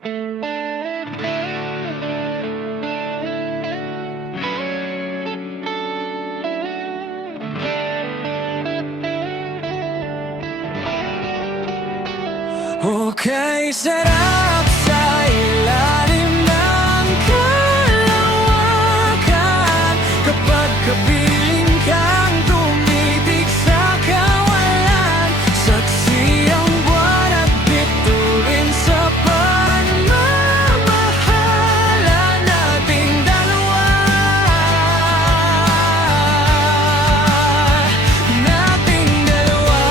Okay, sarap sa ilalim ng kalawakan kapag kapiling kang tumitig sa kawalan. Saksi ang buwan at bituin sa pagmamahala nating dalawa. Nating dalawa.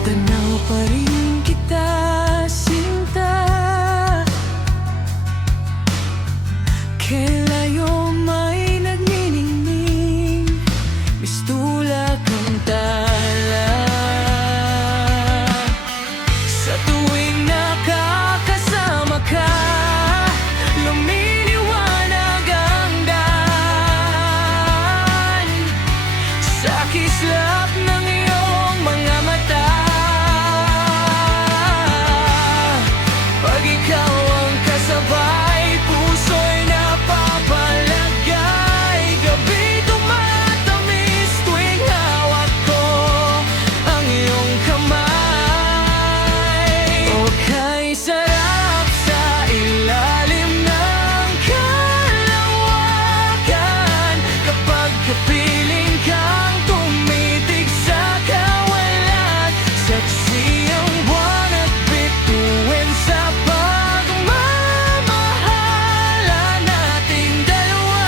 Tanaw pa rin kita, sinta. Kailayo may nagniningning, mistula kang tala. Sa tuwing nakakasama ka, lumiliwanag ang daan. Sa kislap ng iyong mga mata, pag ikaw ang kasabay, puso'y napapalagay. Gabi tumatamis tuwing hawak ko ang iyong kamay. Okay, sarap sa ilalim ng kalawakan kapag kapiling kang tumitig sa kawalan. Saksi ang buwan at bituin sa pagmamahala nating dalawa.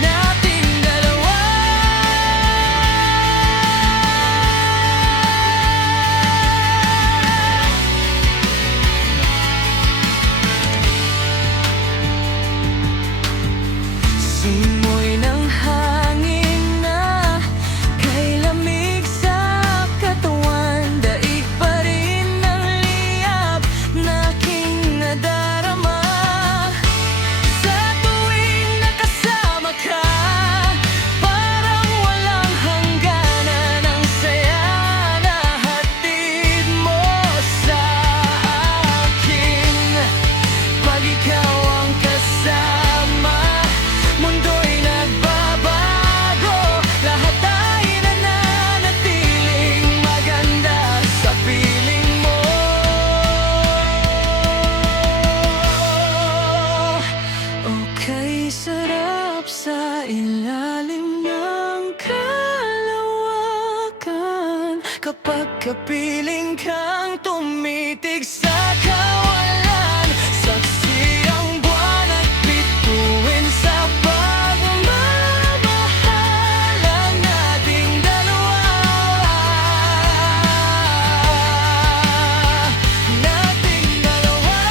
Nating dalawa. Simoy ng hangin na kay lamig sa katawan, daig pa rin ang liyab na aking nadarama. Sa tuwing nakasama ka, parang walang hangganan ang saya na hatid mo sa akin. Pag ikaw ang kasama, mundo'y nagbabago. Lahat ay nananatiling maganda sa piling mo. Okay, sarap sa ilalim ng kalawakan kapag kapiling kang tumitig sa kawalan. Saksi ang buwan at bituin sa pagmamahala nating dalawa. Nating dalawa.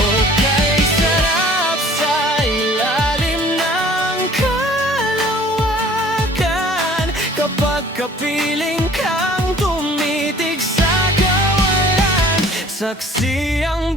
Okay, sarap sa ilalim ng kalawakan kapag kapiling kang tumitig sa kawalan. Saksi ang